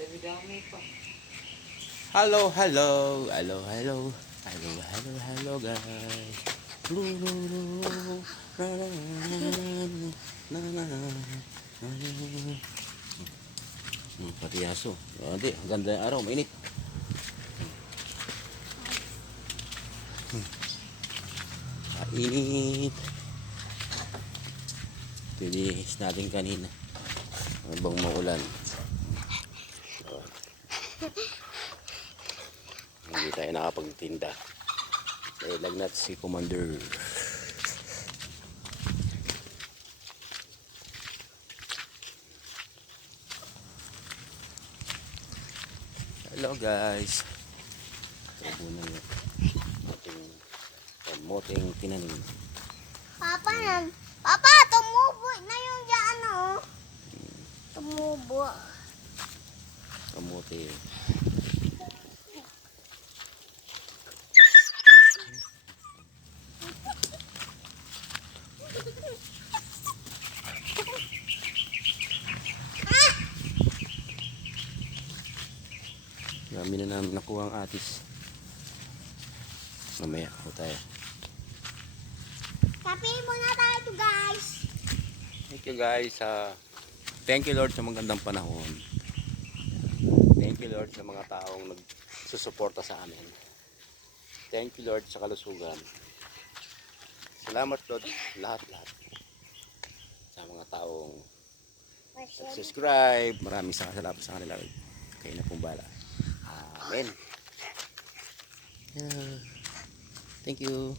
Dami-dami pa. Hello, hello. Hello, hello. Hello, hello, hello guys. Pati aso. Hindi, ganda yung araw, mainit. Mainit. Pinis natin kanina. Habang maulan. Hindi tayo nakapagtinda. Dahil lagnat si Commander. Hello guys. Tubo na yung ating kamoting tinanim. Papa, tumubo na yung dyan, oh. Tumubo. Kamote. Dami na namin nakuha ang atis. Mamaya ako tayo. Kapihin muna tayo to, guys. Thank you guys. Thank you Lord sa magandang panahon. Thank you Lord sa mga taong nagsusuporta sa amin. Thank you Lord sa kalusugan. Salamat Lord lahat-lahat sa mga taong subscribe. Maraming salamat sa kanila. Kayo na pong bala. Amen. Thank you.